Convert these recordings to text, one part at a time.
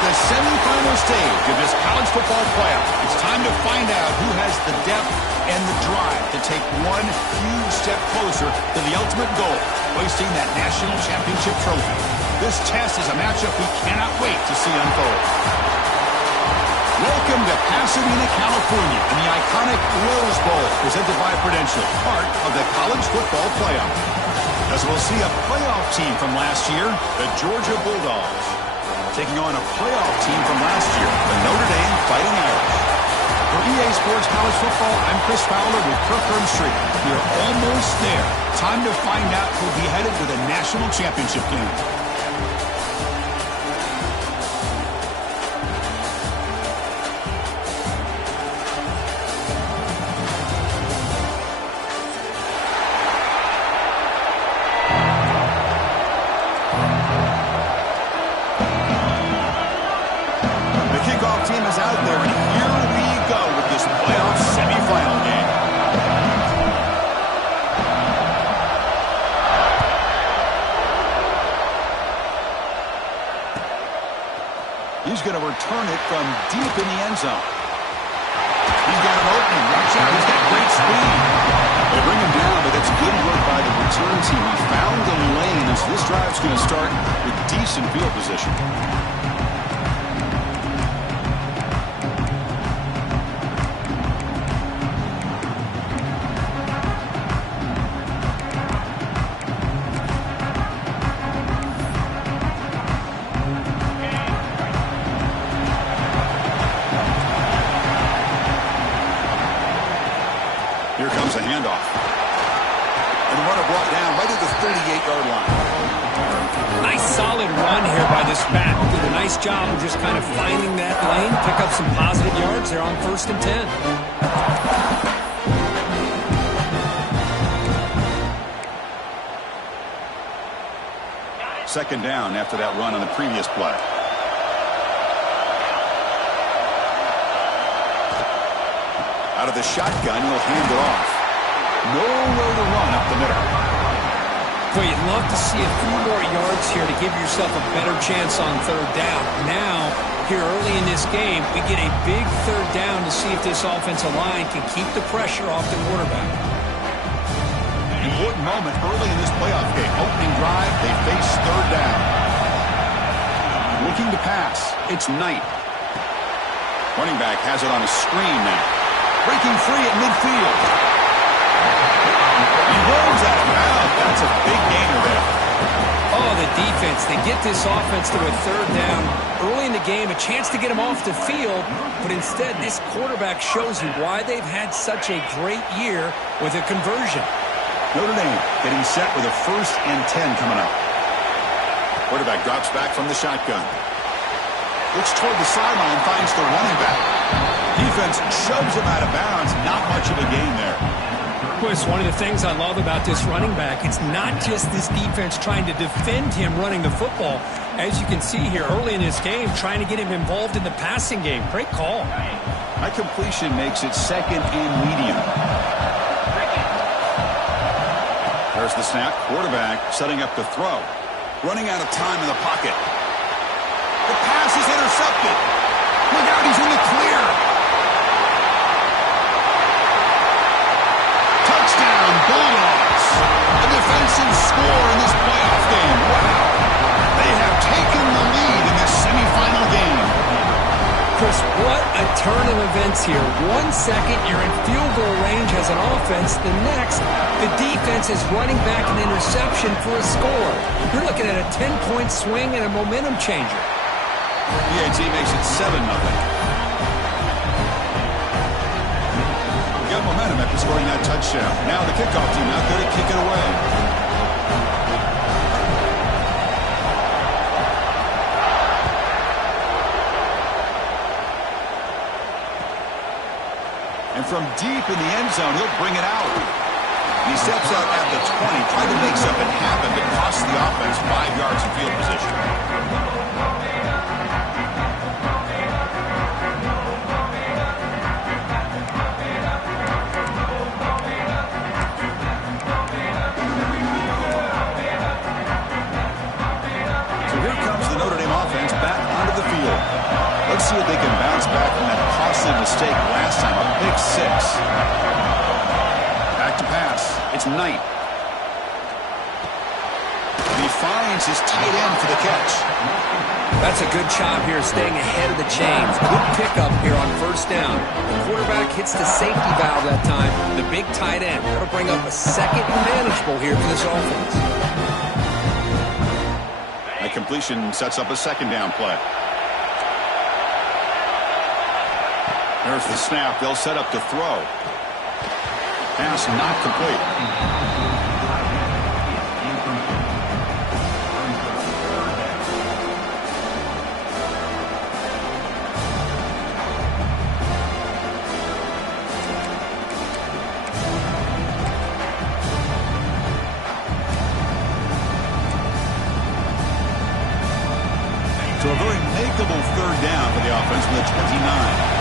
the semifinal stage of this college football playoff. It's time to find out who has the depth and the drive to take one huge step closer to the ultimate goal, hoisting that national championship trophy. This test is a matchup we cannot wait to see unfold. Welcome to Pasadena, California, in the iconic Rose Bowl, presented by Prudential, part of the college football playoff. As we'll see a playoff team from last year, the Georgia Bulldogs, taking on a playoff team from last year, the Notre Dame Fighting Irish. For EA Sports College Football, I'm Chris Fowler with Kirk Street. We're almost there. Time to find out who'll be headed to the national championship game. Team is out there, and here we go with this playoff semifinal game. He's going to return it from deep in the end zone. He's got an opening. Watch out. He's got great speed. They bring him down, but that's good work by the return team. He found the lane as this drive's going to start with decent field position. Here comes a handoff. And the runner brought down right at the 38-yard line. Nice solid run here by this back. Did a nice job of just kind of finding that lane, pick up some positive yards there on 1st and 10. Second down after that run on the previous play. Out of the shotgun, he'll hand it off. Nowhere to run up the middle. Boy, you'd love to see a few more yards here to give yourself a better chance on 3rd down. Now, here early in this game, we get a big 3rd down to see if this offensive line can keep the pressure off the quarterback. Important moment early in this playoff game. Opening drive, they face 3rd down. Looking to pass. It's Knight. Running back has it on a screen now. Breaking free at midfield. He rolls out of bounds. That's a big gainer there. Oh, the defense. They get this offense to a 3rd down early in the game, a chance to get them off the field, but instead this quarterback shows you why they've had such a great year with a conversion. Notre Dame getting set with a 1st and 10 coming up. Quarterback drops back from the shotgun. Looks toward the sideline, finds the running back. Defense shoves him out of bounds. Not much of a gain there. Chris, one of the things I love about this running back, it's not just this defense trying to defend him running the football. As you can see here early in this game, trying to get him involved in the passing game. Great call. High completion makes it 2nd and medium. There's the snap. Quarterback setting up the throw. Running out of time in the pocket. The pass is intercepted. Look out, he's in the clear. Touchdown, Bulldogs. A defensive score in this playoff game. Wow. They have taken the lead in this semifinal game. Chris, what a turn of events here. 1 second, you're in field goal range as an offense. The next, the defense is running back an interception for a score. You're looking at a 10-point swing and a momentum changer. EAT makes it 7-0. Got momentum after scoring that touchdown. Now the kickoff team out there to kick it away. And from deep in the end zone, he'll bring it out. He steps out at the 20, trying to make something happen to cost the offense 5 yards of field position. So here comes the Notre Dame offense back onto the field. see if they can bounce back from that costly mistake last time, a pick six. Back to pass. It's Knight. And he finds his tight end for the catch. That's a good job here staying ahead of the chains. Good pickup here on first down. The quarterback hits the safety valve that time. The big tight end. That'll bring up a second and manageable here for this offense. That completion sets up a second down play. There's the snap. They'll set up to throw. Pass not complete. So a very makeable third down for the offense with a 29.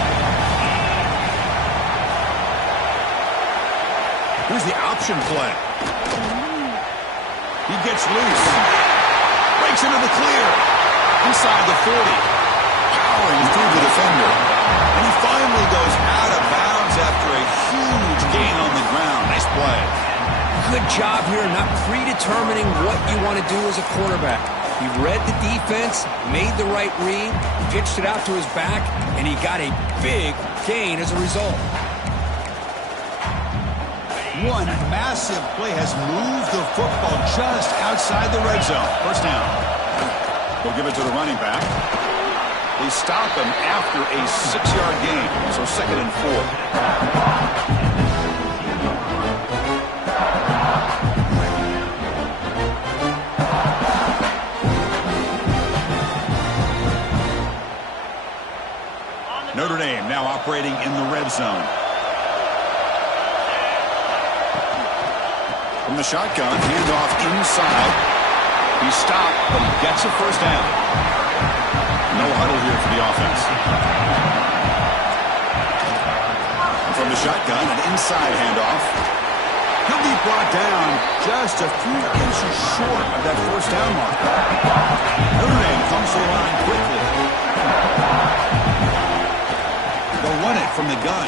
Here's the option play. He gets loose. Breaks into the clear. Inside the 40. Powering through the defender. And he finally goes out of bounds after a huge gain on the ground. Nice play. Good job here not predetermining what you want to do as a quarterback. He read the defense, made the right read, pitched it out to his back, and he got a big gain as a result. One massive play has moved the football just outside the red zone. First down. They'll give it to the running back. They stop him after a 6-yard gain, so 2nd and 4. Notre Dame now operating in the red zone. From the shotgun, handoff inside. He stopped, but he gets a first down. No huddle here for the offense. And from the shotgun, an inside handoff. He'll be brought down just a few inches short of that first down mark. Notre Dame comes to the line quickly. They'll run it from the gun.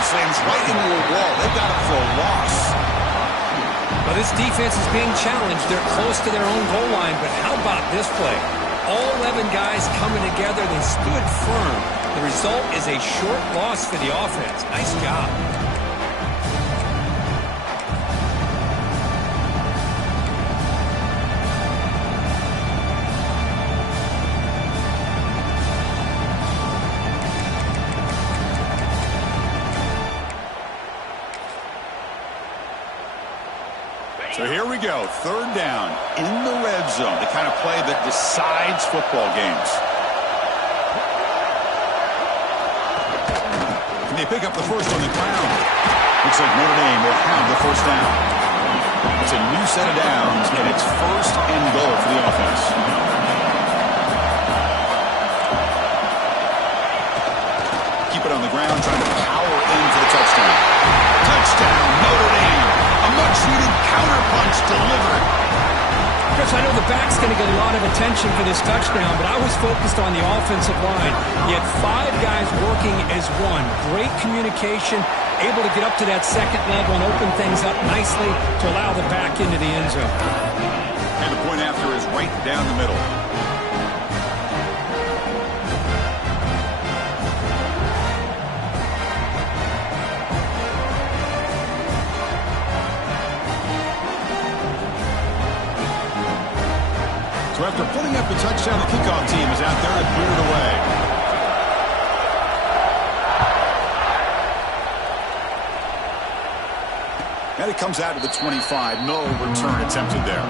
Slams right into a wall. They've got it for a loss. Well, this defense is being challenged. They're close to their own goal line, but how about this play? All 11 guys coming together. They stood firm. The result is a short loss for the offense. Nice job. So here we go, third down in the red zone, the kind of play that decides football games. And they pick up the first on the ground. Looks like Notre Dame will have the first down. It's a new set of downs, and it's first and goal for the offense. Keep it on the ground, trying to power in for the touchdown. Touchdown, Notre Dame. A much-needed counterpunch delivered. Chris, I know the back's going to get a lot of attention for this touchdown, but I was focused on the offensive line. You had 5 guys working as one. Great communication, able to get up to that second level and open things up nicely to allow the back into the end zone. And the point after is right down the middle. So after putting up the touchdown, the kickoff team is out there to clear it away. And it comes out to the 25. No return attempted there.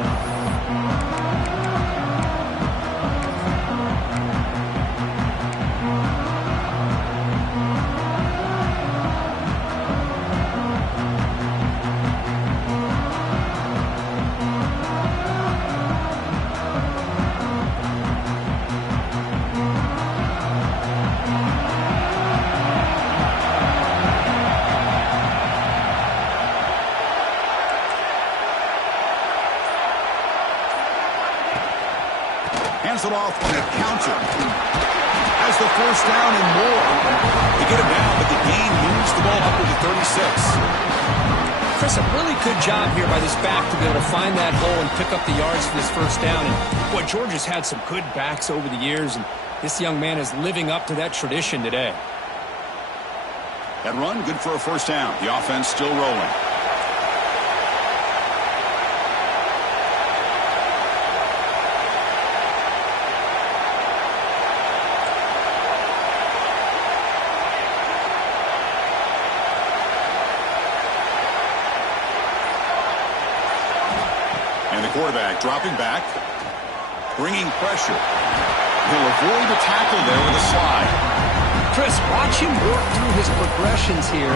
Hands it off on a counter. has the first down and more. They get it down, but the gain moves the ball up to the 36. Chris, a really good job here by this back to be able to find that hole and pick up the yards for this first down. And boy, Georgia's had some good backs over the years, and this young man is living up to that tradition today. That run, good for a first down. The offense still rolling. And the quarterback dropping back, bringing pressure. He'll avoid the tackle there with a slide. Chris, watch him work through his progressions here.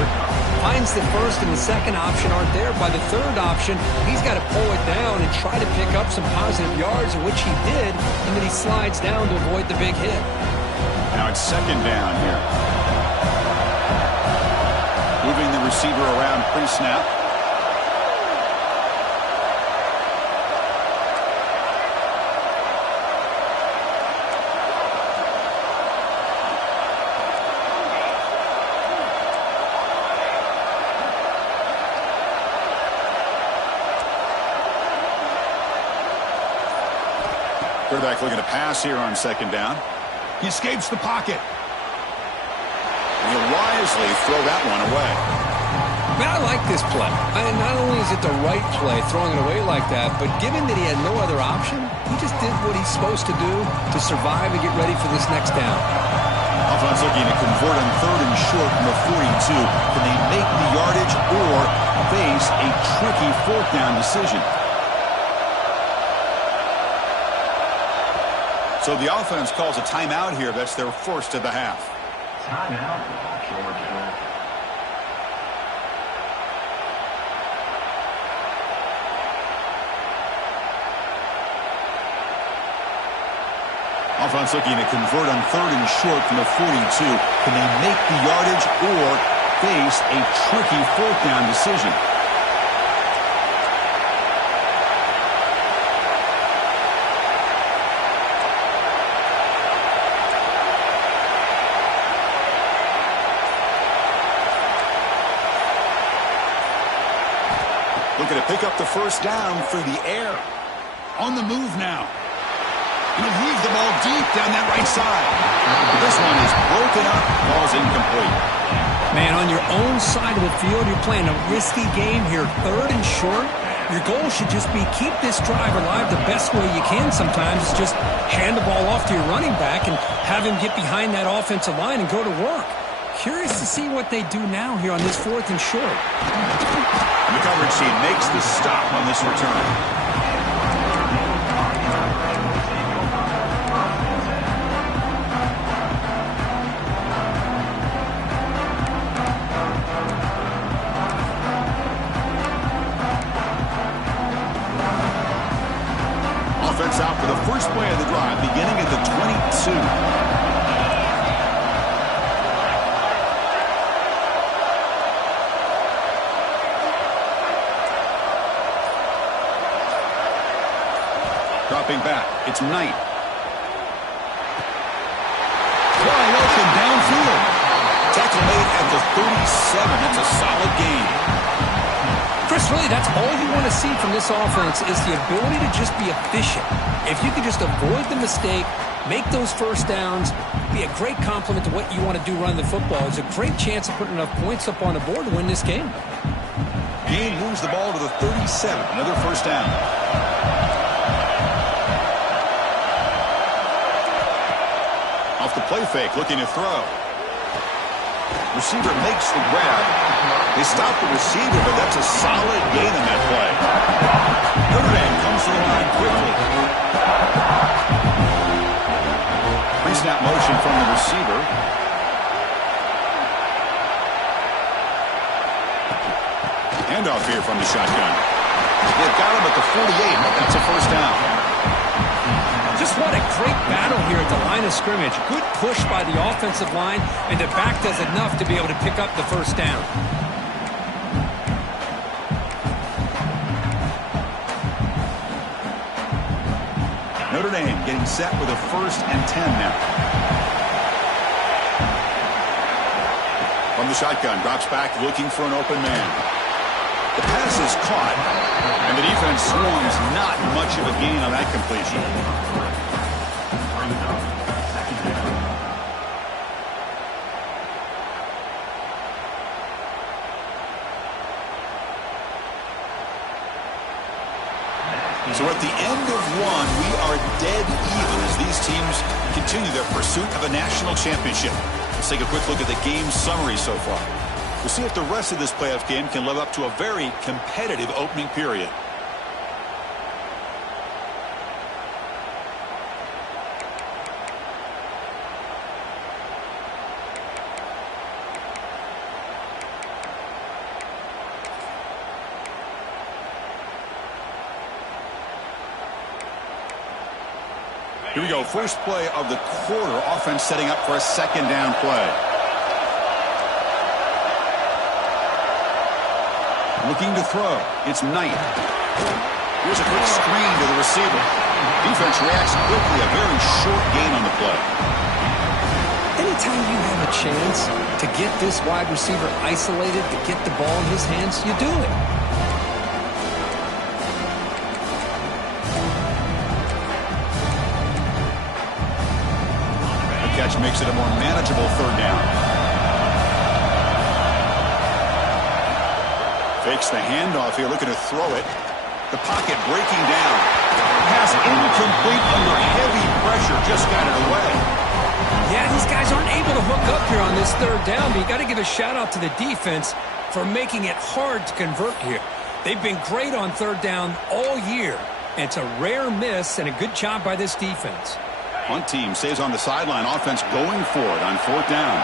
Finds the first and the second option aren't there. By the third option, he's got to pull it down and try to pick up some positive yards, which he did, and then he slides down to avoid the big hit. Now it's second down here. Moving the receiver around pre-snap. Quarterback looking to pass here on second down. He escapes the pocket. And he'll wisely throw that one away. Man, I like this play. Not only is it the right play, throwing it away like that, but given that he had no other option, he just did what he's supposed to do to survive and get ready for this next down. Offense looking to convert on third and short from the 42. Can they make the yardage or face a tricky fourth down decision? So the offense calls a timeout here. That's their first of the half. Timeout, Georgia. Offense looking to convert on third and short from the 42. Can they make the yardage or face a tricky fourth down decision? Looking to pick up the first down through the air. On the move now. And he'll weave the ball deep down that right side. This one is broken up. Ball's incomplete. Man, on your own side of the field, you're playing a risky game here. Third and short. Your goal should just be keep this drive alive the best way you can sometimes. Is just hand the ball off to your running back and have him get behind that offensive line and go to work. Curious to see what they do now here on this fourth and short. And the coverage team makes the stop on this return. Offense out for the first play of the drive, beginning at the 22. Dropping back. It's Knight. Wide open downfield. Tackle made at the 37. That's a solid gain. Chris, really, that's all you want to see from this offense is the ability to just be efficient. If you can just avoid the mistake, make those first downs, be a great compliment to what you want to do running the football. It's a great chance of putting enough points up on the board to win this game. Gain moves the ball to the 37. Another first down. Off the play fake, looking to throw. Receiver makes the grab. They stop the receiver, but that's a solid gain on that play. Notre Dame comes to the line quickly. Pre-snap motion from the receiver. Handoff here from the shotgun. They've got him at the 48, but that's a first down. Just what a great battle here at the line of scrimmage. Good push by the offensive line, and the back does enough to be able to pick up the first down. Notre Dame getting set with a 1st and 10 now. From the shotgun, drops back looking for an open man. The pass is caught, and the defense swarms not much of a gain on that completion. So at the end of one, we are dead even as these teams continue their pursuit of a national championship. Let's take a quick look at the game summary so far. We'll see if the rest of this playoff game can live up to a very competitive opening period. Here we go. First play of the quarter. Offense setting up for a second down play. Looking to throw. It's Knight. Here's a quick screen to the receiver. Defense reacts quickly. A very short gain on the play. Anytime you have a chance to get this wide receiver isolated, to get the ball in his hands, you do it. Catch makes it a more manageable third down. Fakes the handoff here, looking to throw it. The pocket breaking down. Pass incomplete under heavy pressure, just got it away. Yeah, these guys aren't able to hook up here on this third down, but you got to give a shout out to the defense for making it hard to convert here. They've been great on third down all year, and it's a rare miss and a good job by this defense. One team stays on the sideline. Offense going for it on fourth down.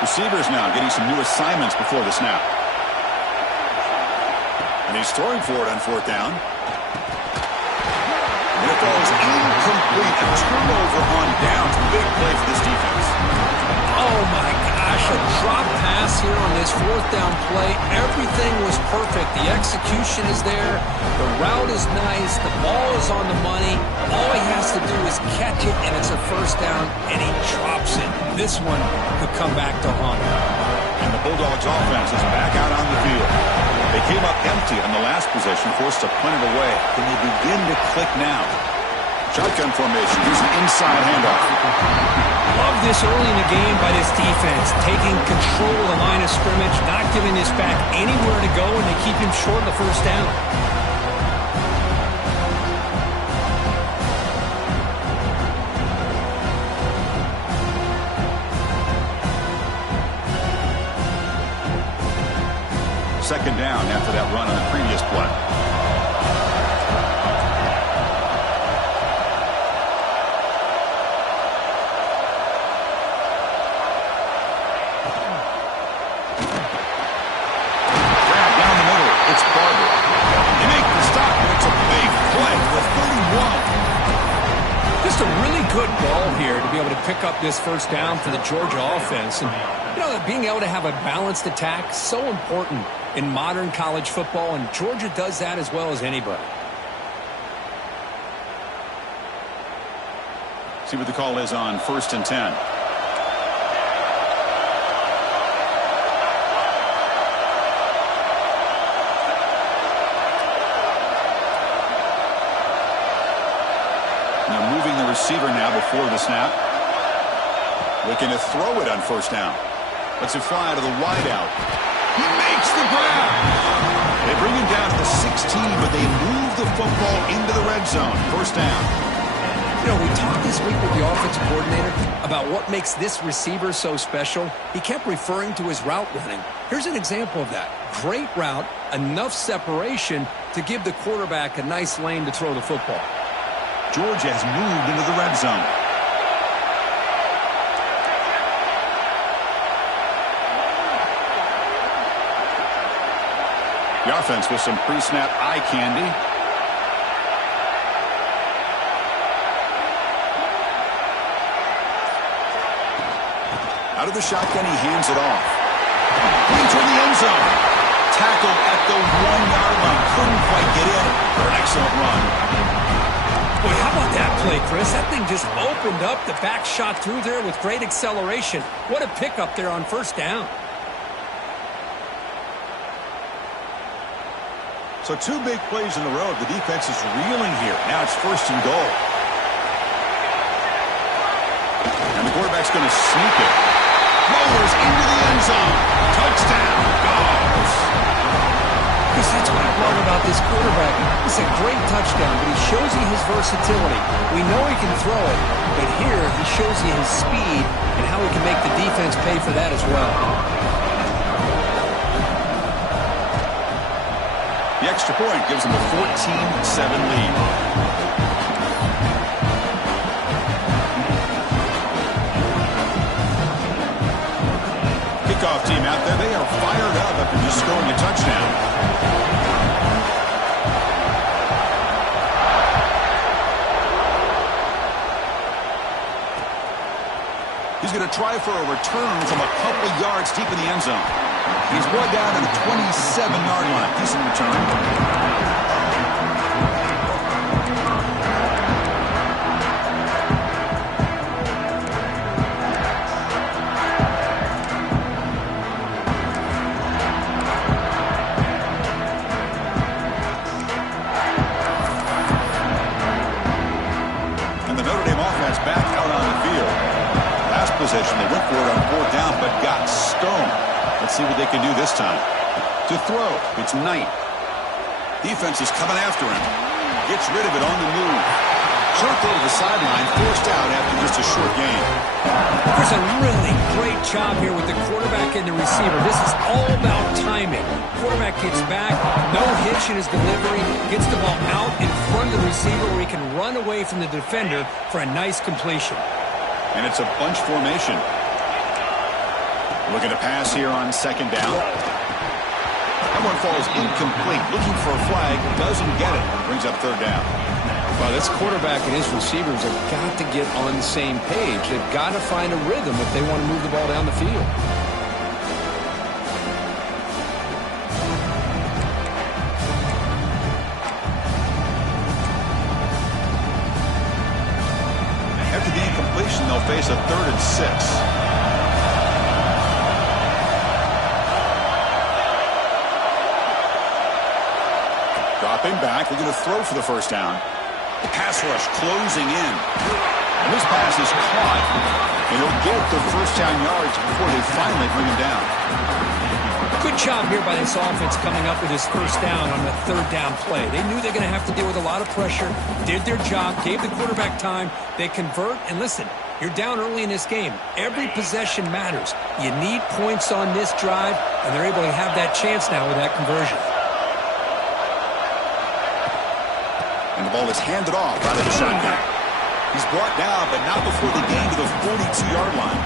Receivers now getting some new assignments before the snap. And he's throwing for it on fourth down. And it goes incomplete. A turnover on downs. Big play for this defense. Oh, my gosh. A drop pass here on this fourth down play. Everything was perfect. The execution is there. The route is nice. The ball is on the money. All he has to do is catch it, and it's a first down, and he drops it. This one could come back to haunt him. And the Bulldogs offense is back out on the field. They came up empty on the last possession, forced to punt it away. Can they begin to click now? Shotgun formation. Here's an inside handoff. Love this early in the game by this defense, taking control of the line of scrimmage, not giving this back anywhere to go, and they keep him short of the first down. Second down after that run on the previous play. Just a really good ball here to be able to pick up this first down for the Georgia offense. And, you know, being able to have a balanced attack, so important in modern college football, and Georgia does that as well as anybody. See what the call is on 1st and 10. Now moving the receiver now before the snap. Looking to throw it on first down. Lets it fly to the wideout. He makes the grab. They bring him down to the 16, but they move the football into the red zone. First down. You know, we talked this week with the offensive coordinator about what makes this receiver so special. He kept referring to his route running. Here's an example of that. Great route, enough separation to give the quarterback a nice lane to throw the football. Georgia has moved into the red zone. The offense with some pre-snap eye candy. Out of the shotgun, he hands it off. Into the end zone. Tackle at the 1-yard line. Couldn't quite get in for an excellent run. Boy, how about that play, Chris. That thing just opened up. The back shot through there with great acceleration. What a pickup there on first down. So 2 big plays in a row. The defense is reeling here. Now it's 1st and goal. And the quarterback's going to sneak it. Rolls into the end zone. Touchdown. Goes. Chris, that's what I love about this quarterback. It's a great touchdown, but he shows you his versatility. We know he can throw it, but here he shows you his speed and how he can make the defense pay for that as well. The extra point gives them a 14-7 lead. Kickoff team out there, they are fired up after just scoring a touchdown. He's going to try for a return from a couple yards deep in the end zone. He's brought down to the 27-yard line. Decent return. And the Notre Dame offense back out on the field. Last possession, they went for it on 4th down, but got stoned. Let's see what they can do this time. To throw, it's Knight. Defense is coming after him. Gets rid of it on the move. Short throw to the sideline, forced out after just a short gain. There's a really great job here with the quarterback and the receiver. This is all about timing. Quarterback gets back, no hitch in his delivery, gets the ball out in front of the receiver where he can run away from the defender for a nice completion. And it's a bunch formation. Looking to pass here on 2nd down. That one falls incomplete. Looking for a flag. Doesn't get it. Brings up 3rd down. Well, this quarterback and his receivers have got to get on the same page. They've got to find a rhythm if they want to move the ball down the field. After the incompletion, they'll face a 3rd and 6. Dropping back, they're going to throw for the 1st down. The pass rush closing in. And this pass is caught. And he'll get the 1st down yards before they finally bring him down. Good job here by this offense coming up with his 1st down on the 3rd down play. They knew they're going to have to deal with a lot of pressure, did their job, gave the quarterback time. They convert, and listen, you're down early in this game. Every possession matters. You need points on this drive, and they're able to have that chance now with that conversion. And the ball is handed off out of the shotgun. He's brought down, but not before the gain to the 42-yard line.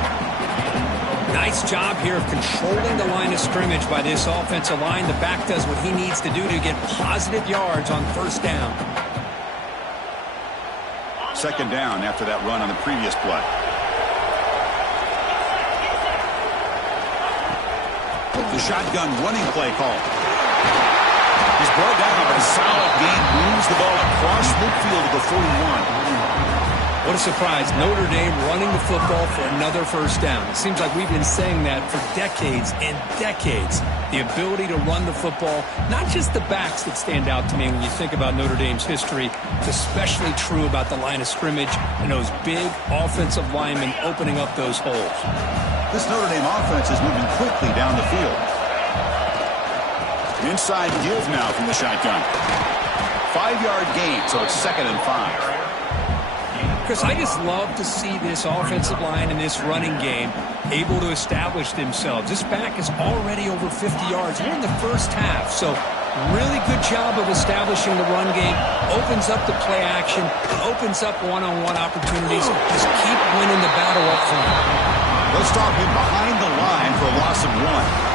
Nice job here of controlling the line of scrimmage by this offensive line. The back does what he needs to do to get positive yards on 1st down. 2nd down after that run on the previous play. The shotgun running play call. He's brought down, but a solid gain moves the ball across midfield to the 41. What a surprise. Notre Dame running the football for another 1st down. It seems like we've been saying that for decades and decades. The ability to run the football, not just the backs that stand out to me when you think about Notre Dame's history. It's especially true about the line of scrimmage and those big offensive linemen opening up those holes. This Notre Dame offense is moving quickly down the field. Inside give now from the shotgun. 5-yard gain, so it's 2nd and 5. Chris, I just love to see this offensive line and this running game able to establish themselves. This back is already over 50 yards. We're in the 1st half, so really good job of establishing the run game. Opens up the play action, opens up one-on-one opportunities. Just keep winning the battle up front. They'll stop him behind the line for a loss of 1.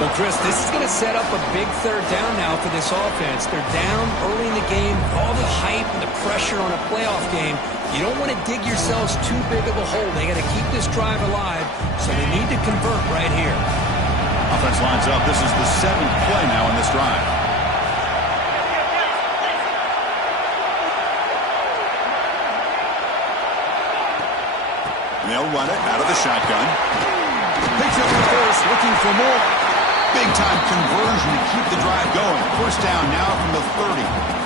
Well, Chris, this is going to set up a big 3rd down now for this offense. They're down early in the game. All the hype and the pressure on a playoff game. You don't want to dig yourselves too big of a hole. They got to keep this drive alive, so they need to convert right here. Offense lines up. This is the 7th play now in this drive. run it out of the shotgun. Picks up the first, looking for more. Big-time conversion to keep the drive going. First down now from the 30.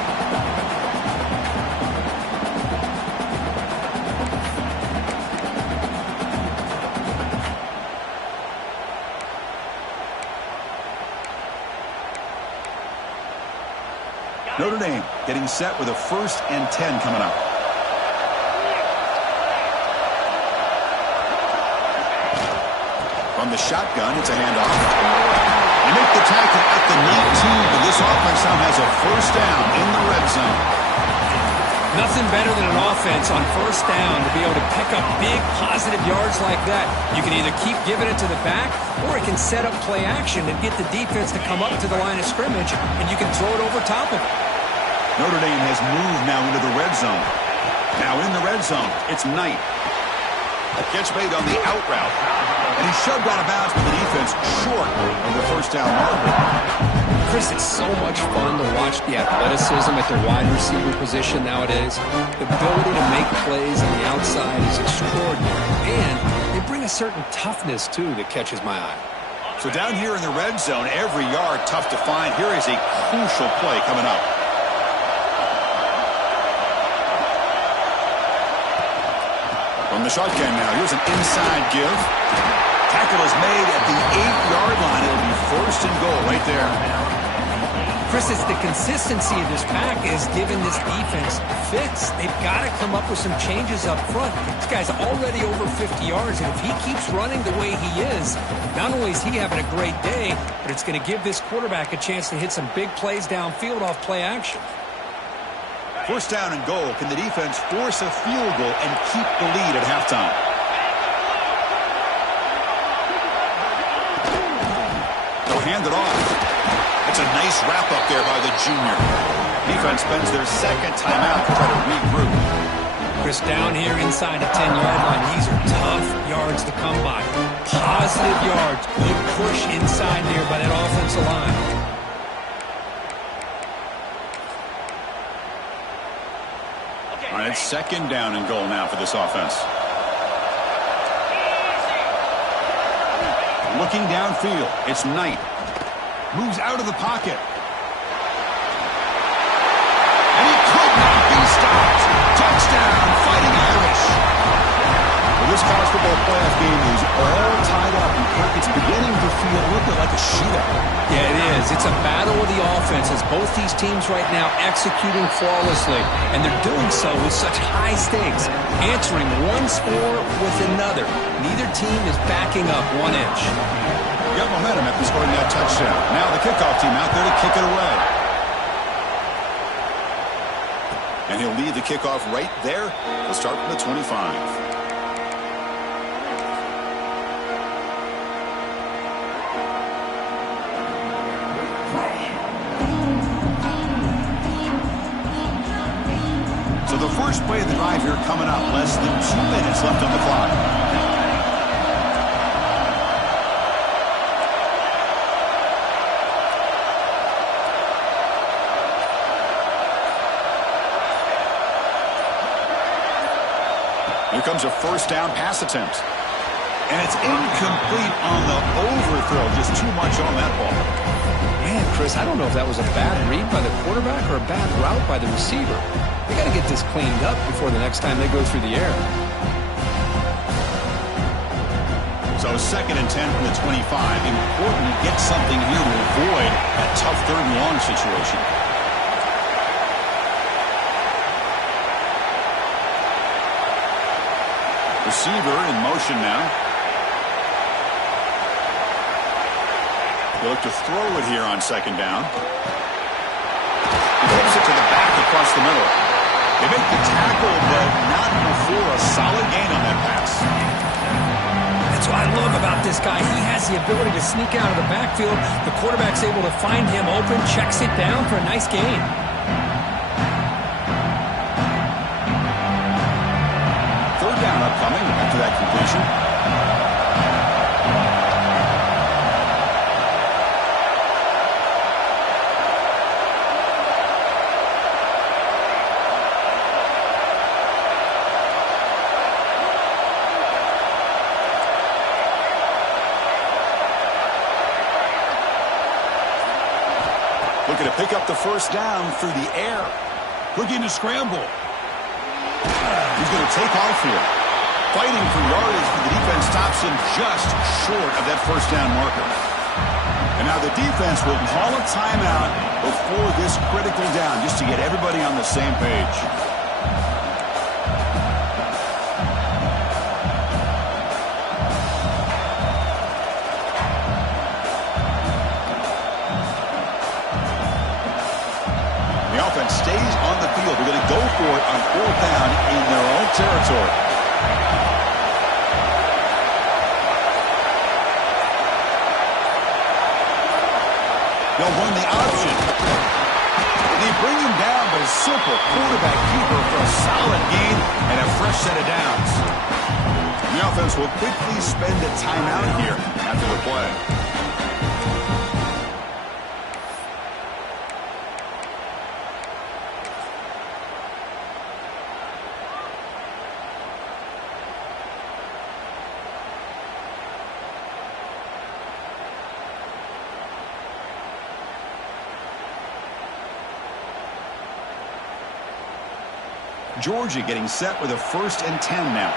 Notre Dame getting set with a 1st and 10 coming up. From the shotgun, it's a handoff. They make the tackle at the 19, but this offense now has a 1st down in the red zone. Nothing better than an offense on 1st down to be able to pick up big positive yards like that. You can either keep giving it to the back, or it can set up play action and get the defense to come up to the line of scrimmage, and you can throw it over top of it. Notre Dame has moved now into the red zone. Now in the red zone, it's Knight. A catch made on the out route. And he shoved out of bounds with the defense short of the 1st down marker. Chris, it's so much fun to watch the athleticism at their wide receiver position nowadays. The ability to make plays on the outside is extraordinary. And they bring a certain toughness, too, that catches my eye. So down here in the red zone, every yard tough to find. Here is a crucial play coming up. From the shotgun now, here's an inside give. Tackle is made at the 8-yard line. It'll be 1st and goal right there. Chris, it's the consistency of this pack is giving this defense fits. They've got to come up with some changes up front. This guy's already over 50 yards, and if he keeps running the way he is, not only is he having a great day, but it's going to give this quarterback a chance to hit some big plays downfield off play action. 1st down and goal. Can the defense force a field goal and keep the lead at halftime? They'll hand it off. That's a nice wrap up there by the junior. Defense spends their 2nd timeout to try to regroup. Chris, down here inside the 10-yard line, these are tough yards to come by. Positive yards. Good push inside there by that offensive line. All right, 2nd down and goal now for this offense. Looking downfield, it's Knight. Moves out of the pocket. And he could not be stopped. Touchdown, Fighting Irish. Well, this college football playoff game is all tied up. It's beginning to feel a little bit like a shootout. Yeah, it is. It's a battle of the offenses. Both these teams right now executing flawlessly, and they're doing so with such high stakes, answering one score with another. Neither team is backing up 1 inch. Got momentum after scoring that touchdown. Now the kickoff team out there to kick it away. And he'll lead the kickoff right there. He'll start from the 25. So the first play of the drive here coming up. Less than 2 minutes left on the clock. Here comes a 1st down pass attempt. And it's incomplete on the overthrow. Just too much on that ball. Man, Chris, I don't know if that was a bad read by the quarterback or a bad route by the receiver. They got to get this cleaned up before the next time they go through the air. So 2nd and 10 from the 25. Important to get something here to avoid that tough 3rd and long situation. Receiver in motion now. They look to throw it here on 2nd down. He hits it to the back across the middle. They make the tackle, but not before a solid gain on that pass. That's what I love about this guy. He has the ability to sneak out of the backfield. The quarterback's able to find him open, checks it down for a nice gain. Third down upcoming after that completion. Looking to pick up the first down through the air. Looking to scramble. He's going to take off here. Fighting for yardage, but the defense stops him just short of that first down marker. And now the defense will call a timeout before this critical down, just to get everybody on the same page. The offense stays on the field. They're going to go for it on fourth down in their own territory. They'll run the option. They bring him down, but a simple quarterback keeper for a solid gain and a fresh set of downs. The offense will quickly spend a timeout here after the play. Georgia getting set with a 1st and 10 now.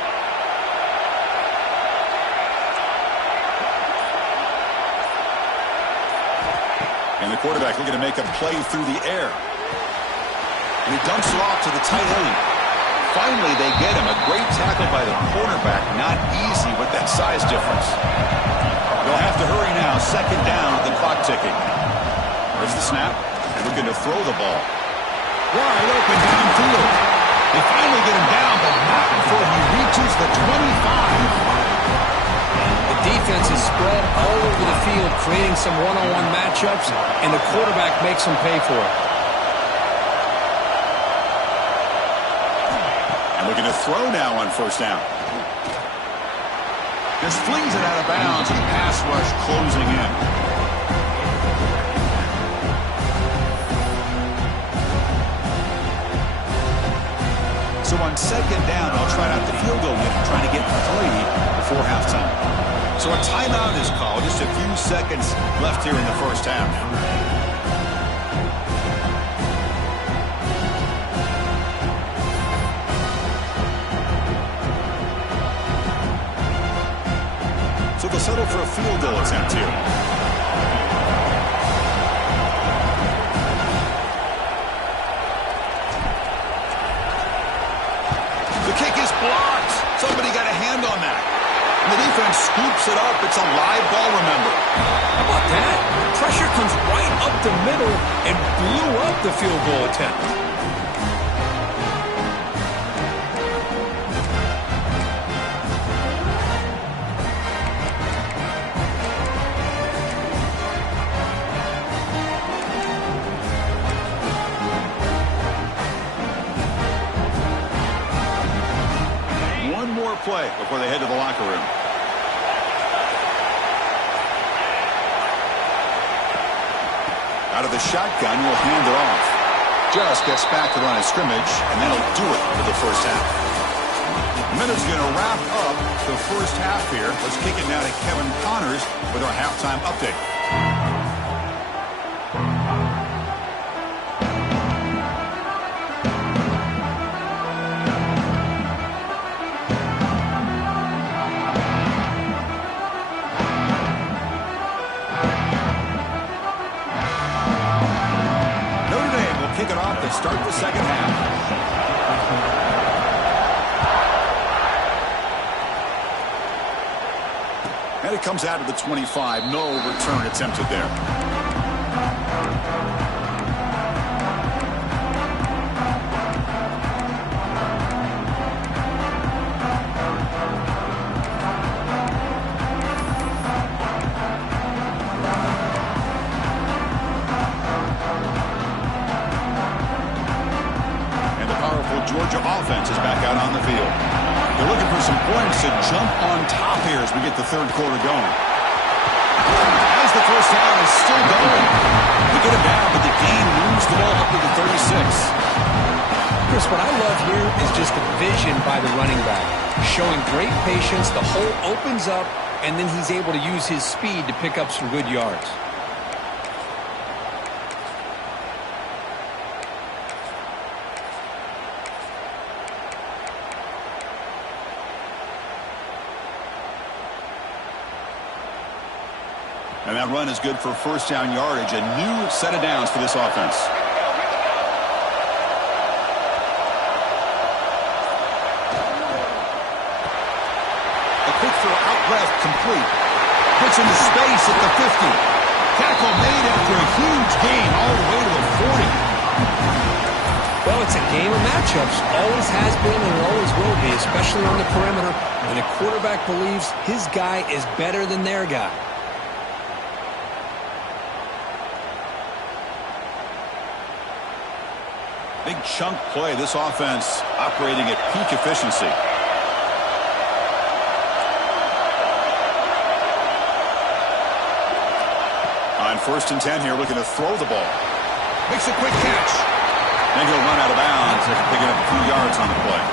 And the quarterback looking to make a play through the air. And he dumps it off to the tight end. Finally, they get him. A great tackle by the quarterback. Not easy with that size difference. They'll have to hurry now. 2nd down with the clock ticking. There's the snap. And looking to throw the ball. Wide open downfield. They finally get him down, but not before he reaches the 25. The defense is spread all over the field, creating some one-on-one matchups, and the quarterback makes them pay for it. And looking to throw now on 1st down. Just flings it out of bounds, and pass rush closing in. So on 2nd down, they'll try out the field goal unit, trying to get 3 before halftime. So a timeout is called. Just a few seconds left here in the first half. So they'll settle for a field goal attempt here. Blocked. Somebody got a hand on that. And the defense scoops it up. It's a live ball, remember. How about that? Pressure comes right up the middle and blew up the field goal attempt. Play before they head to the locker room. Out of the shotgun, will hand it off. Just gets back to the line of scrimmage, and that'll do it for the first half. Minutes going to wrap up the first half here. Let's kick it now to Kevin Connors with our halftime update. Start the second half. And it comes out of the 25. No return attempted there. Georgia offense is back out on the field. They're looking for some points to jump on top here as we get the 3rd quarter going. As the first down is still going. They get it down, but the gain moves the ball up to the 36. Chris, what I love here is just the vision by the running back. Showing great patience, the hole opens up, and then he's able to use his speed to pick up some good yards. And that run is good for first down yardage. A new set of downs for this offense. A quick throw out left, complete. Gets into space at the 50. Tackle made after a huge gain all the way to the 40. Well, it's a game of matchups. Always has been and it always will be, especially on the perimeter. When the quarterback believes his guy is better than their guy. Big chunk play. This offense operating at peak efficiency. On 1st and 10 here, looking to throw the ball. Makes a quick catch. Then he'll run out of bounds after picking up a few yards on the play.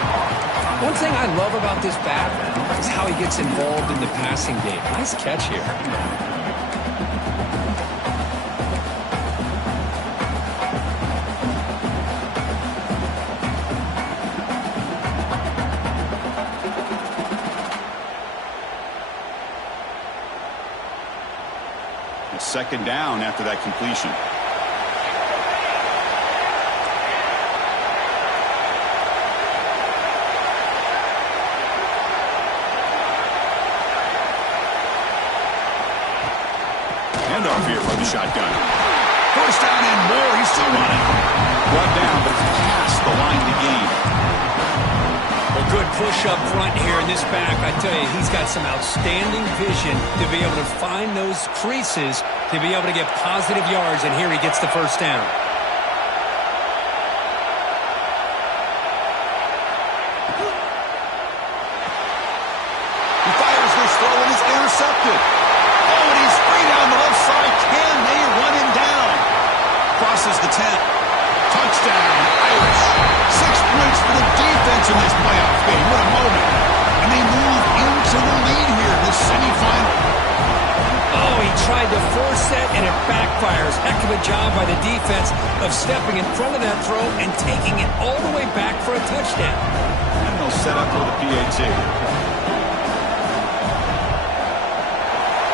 One thing I love about this back is how he gets involved in the passing game. Nice catch here. Second down after that completion. Handoff here from the shotgun. First down and more. He's still running. Brought down, but it's past the line to gain. A good push up front here in this back. I tell you, he's got some outstanding vision to be able to find those creases to be able to get positive yards, and here he gets the first down. He fires this throw and is intercepted. Oh, and he's free down the left side. Can they run him down? Crosses the 10. Touchdown, Irish. 6 points for the defense in this playoff game. What a moment. And they move into the lead here in this semifinal. Oh, he tried to force it, and it backfires. Heck of a job by the defense of stepping in front of that throw and taking it all the way back for a touchdown. And they'll set up for the PAT.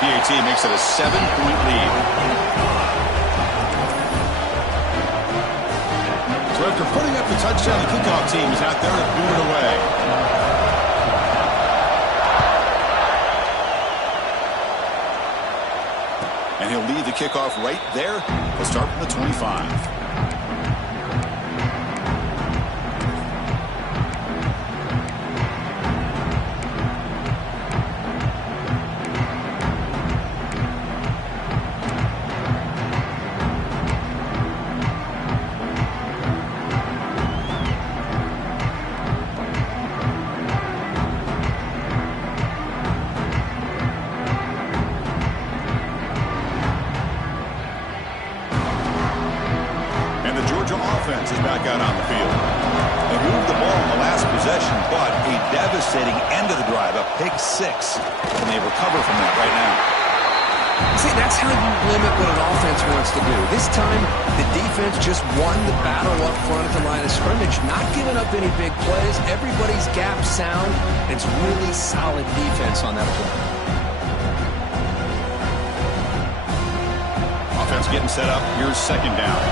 PAT makes it a 7-point lead. So after putting up the touchdown, the kickoff team is out there to boot it away. And he'll lead the kickoff right there. He'll start from the 25. Offense is back out on the field. They moved the ball in the last possession, but a devastating end of the drive, a pick 6, and they recover from that right now. See, that's how you limit what an offense wants to do. This time, the defense just won the battle up front at the line of scrimmage, not giving up any big plays. Everybody's gap sound. It's really solid defense on that play. Offense getting set up. Here's second down.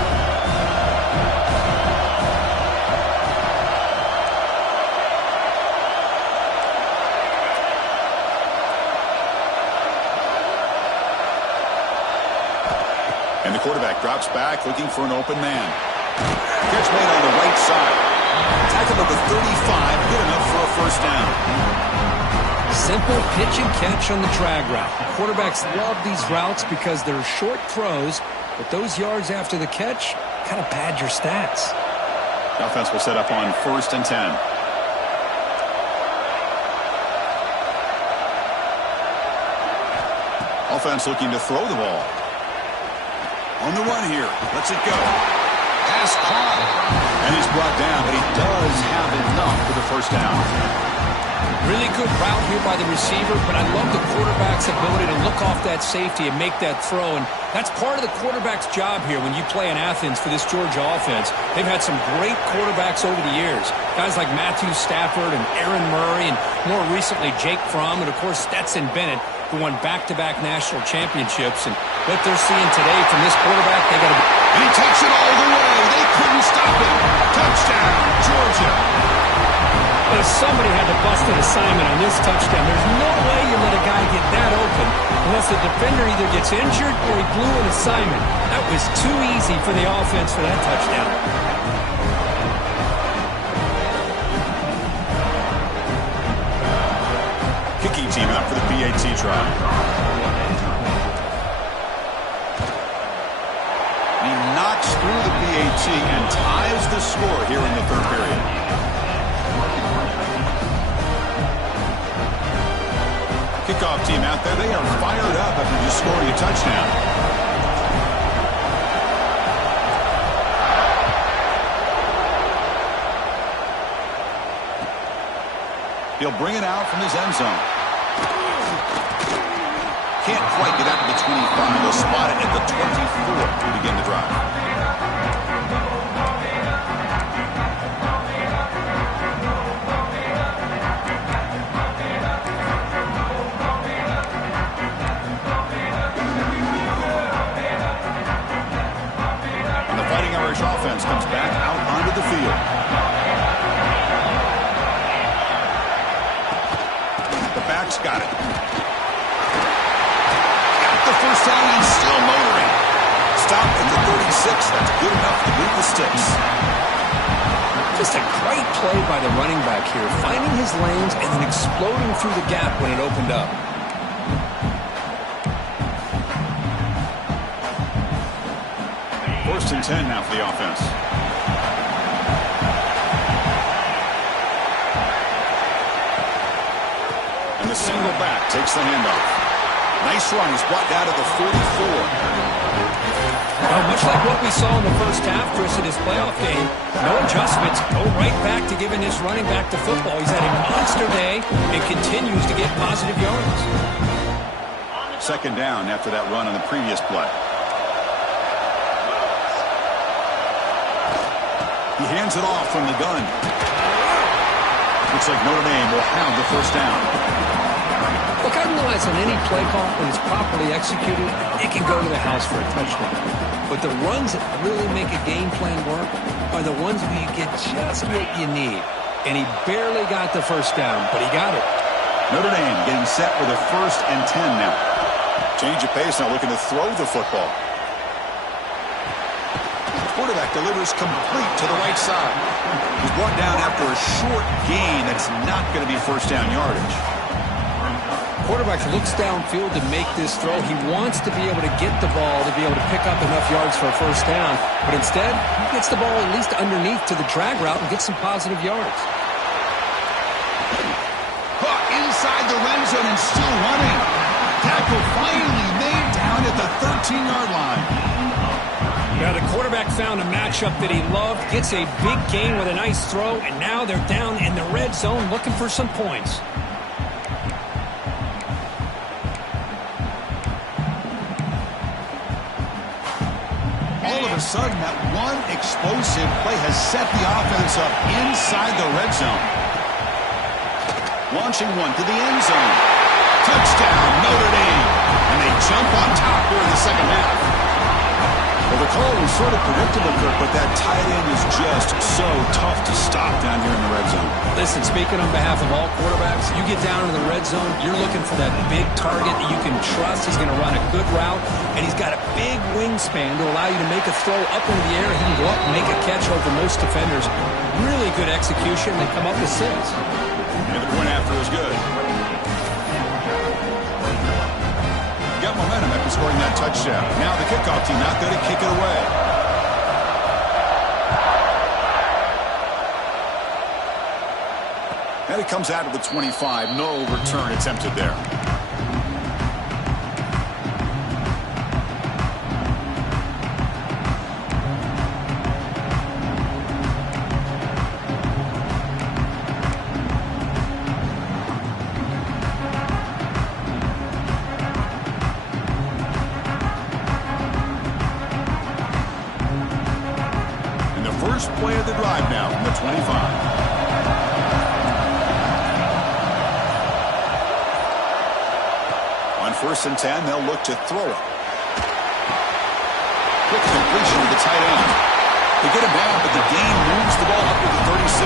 And the quarterback drops back, looking for an open man. Catch made on the right side. Tackle at the 35, good enough for a first down. Simple pitch and catch on the drag route. Quarterbacks love these routes because they're short throws, but those yards after the catch kind of pad your stats. The offense will set up on 1st and 10. Offense looking to throw the ball. On the run here. Lets it go. Pass caught. And he's brought down, but he does have enough for the first down. Really good route here by the receiver, but I love the quarterback's ability to look off that safety and make that throw. And that's part of the quarterback's job here when you play in Athens for this Georgia offense. They've had some great quarterbacks over the years. Guys like Matthew Stafford and Aaron Murray and more recently Jake Fromm and, of course, Stetson Bennett. who won back-to-back national championships. And what they're seeing today from this quarterback, they got to... And he takes it all the way. They couldn't stop him. Touchdown, Georgia. Well, somebody had to bust an assignment on this touchdown. There's no way you let a guy get that open unless the defender either gets injured or he blew an assignment. That was too easy for the offense for that touchdown. Kicking team out for the PAT try. He knocks through the PAT and ties the score here in the third period. Kickoff team out there. They are fired up after just scoring a touchdown. He'll bring it out from his end zone. Can't quite get out to the 25. He'll spot it at the 24 to begin the drive. Irish offense comes back out onto the field. The back's got it. Got the first down and still motoring. Stop at the 36. That's good enough to move the sticks. Just a great play by the running back here, finding his lanes and then exploding through the gap when it opened up. First and 10 now for the offense. And the single back takes the handoff. Nice run. He's brought down to the 44. Well, much like what we saw in the first half, Chris, in his playoff game, no adjustments. Go right back to giving this running back to football. He's had a monster day and continues to get positive yards. Second down after that run on the previous play. He hands it off from the gun. Looks like Notre Dame will have the first down. Look, I realize on any play call, when it's properly executed, it can go to the house for a touchdown. But the runs that really make a game plan work are the ones where you get just what you need. And he barely got the first down, but he got it. Notre Dame getting set with a first and 10 now. Change of pace now, looking to throw the football. Quarterback delivers complete to the right side. He's brought down after a short gain that's not going to be first down yardage. Quarterback looks downfield to make this throw. He wants to be able to get the ball to be able to pick up enough yards for a first down. But instead, he gets the ball at least underneath to the drag route and gets some positive yards. Caught inside the red zone and still running. Tackle finally made down at the 13-yard line. Now the quarterback found a matchup that he loved, gets a big gain with a nice throw, and now they're down in the red zone looking for some points. All of a sudden, that one explosive play has set the offense up inside the red zone. Launching one to the end zone. Touchdown, Notre Dame. And they jump on top here in the second half. Well, the call was sort of predictable, Kirk, but that tight end is just so tough to stop down here in the red zone. Listen, speaking on behalf of all quarterbacks, you get down in the red zone, you're looking for that big target that you can trust. He's going to run a good route, and he's got a big wingspan to allow you to make a throw up into the air. He can go up and make a catch over most defenders. Really good execution. They come up with 6. And the point after is good. Got momentum after scoring that touchdown. Now the kickoff team out there to kick it away. And it comes out of the 25. No return attempted there. Play of the drive now from the 25. first and 10, they'll look to throw it. Quick completion to the tight end. They get him down, but the gain moves the ball up to the 36.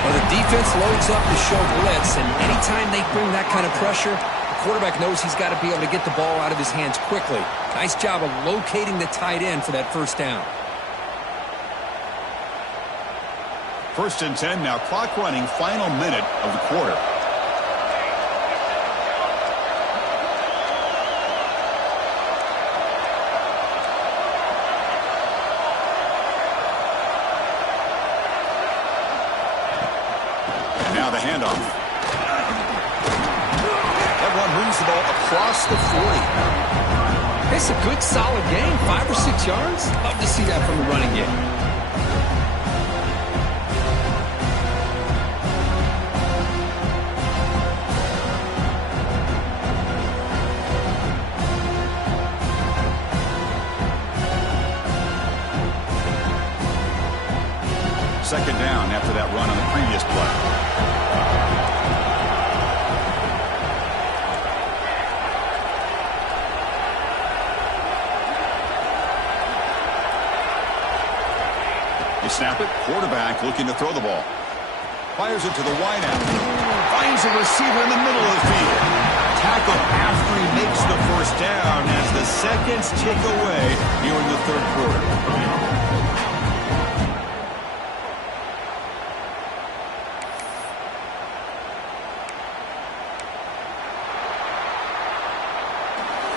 Well, the defense loads up to show blitz, and anytime they bring that kind of pressure, the quarterback knows he's got to be able to get the ball out of his hands quickly. Nice job of locating the tight end for that first down. First and 10, now clock running, final minute of the quarter. And now the handoff. That one moves the ball across the 40. It's a good, solid game. 5 or 6 yards. Love to see that from the running game. Second down after that run on the previous play. You snap it, quarterback looking to throw the ball. Fires it to the wideout. Finds a receiver in the middle of the field. Tackle after he makes the first down as the seconds tick away here in the third quarter.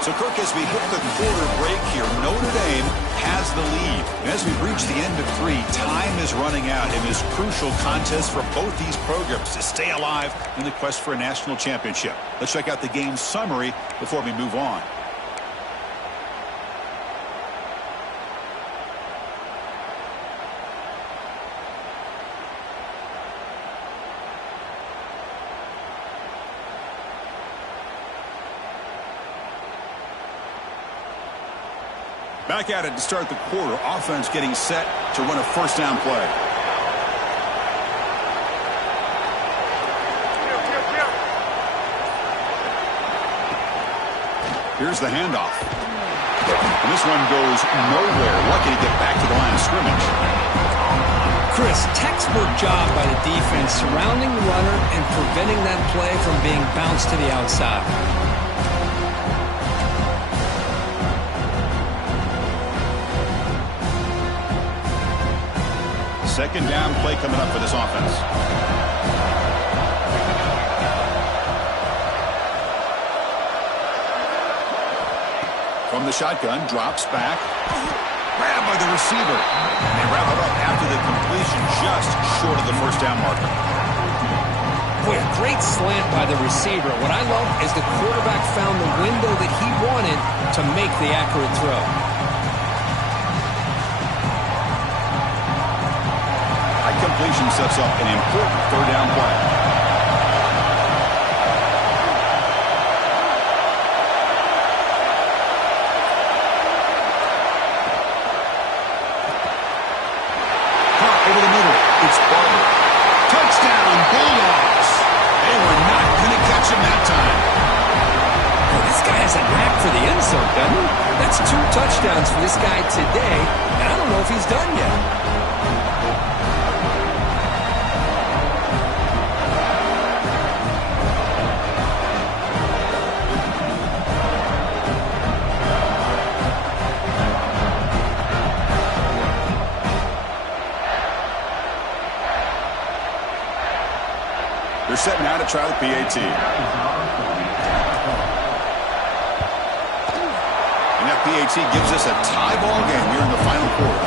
So, Kirk, as we hit the quarter break here, Notre Dame has the lead. And as we reach the end of 3, time is running out in this crucial contest for both these programs to stay alive in the quest for a national championship. Let's check out the game summary before we move on. Back at it to start the quarter. Offense getting set to run a first down play. Here's the handoff. And this one goes nowhere. Lucky to get back to the line of scrimmage. Chris, textbook job by the defense surrounding the runner and preventing that play from being bounced to the outside. Second down play coming up for this offense. From the shotgun, drops back. Grabbed by the receiver. And they wrap it up after the completion, just short of the first down marker. Boy, a great slant by the receiver. What I love is the quarterback found the window that he wanted to make the accurate throw. Completion sets up an important third down play. Caught over the middle. It's Barber. Touchdown, Bulldogs. They were not going to catch him that time. Oh, this guy has a knack for the end zone, doesn't he? That's 2 touchdowns for this guy today, and I don't know if he's done yet. They're set now to try the PAT. And that PAT gives us a tie ball game here in the final quarter.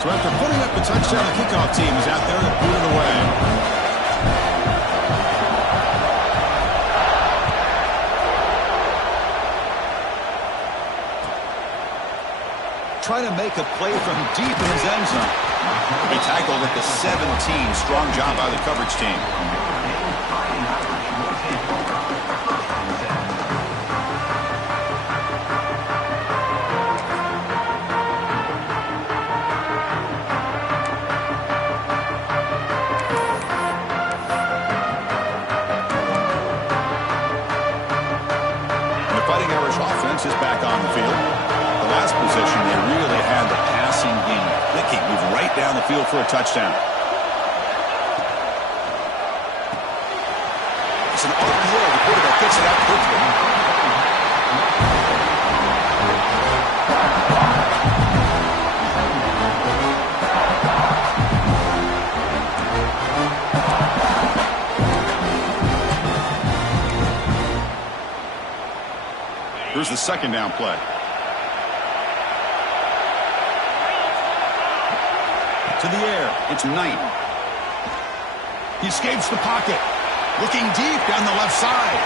So after putting up a touchdown, the kickoff team is out there to boot it away. Trying to make a play from deep in his end zone. They tackled at the 17. Strong job by the coverage team. offense is back on the field. The last possession, they really had the passing game clicking. Moved right down the field for a touchdown. It's an RPO. The quarterback gets it out quickly. Here's the second down play. To the air. It's Knight. He escapes the pocket. Looking deep down the left side.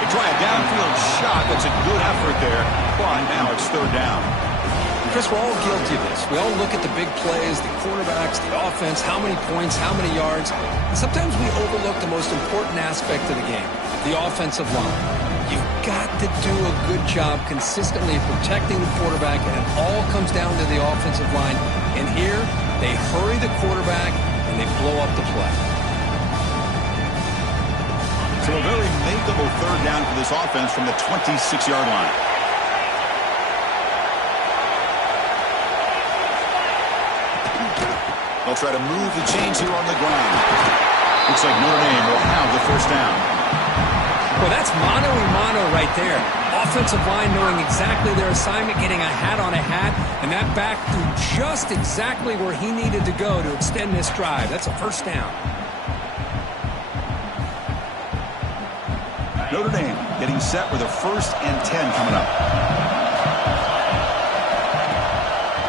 They try a downfield shot. That's a good effort there. But now it's third down. Chris, we're all guilty of this. We all look at the big plays, the quarterbacks, the offense, how many points, how many yards. And sometimes we overlook the most important aspect of the game, the offensive line. You've got to do a good job consistently protecting the quarterback, and it all comes down to the offensive line. And here, they hurry the quarterback, and they blow up the play. So a very makeable third down for this offense from the 26-yard line. They'll try to move the chains here on the ground. Looks like Notre Dame will have the first down. Well, that's mano-a-mano right there. Offensive line knowing exactly their assignment, getting a hat on a hat, and that back threw just exactly where he needed to go to extend this drive. That's a first down. Notre Dame getting set with a 1st and 10 coming up.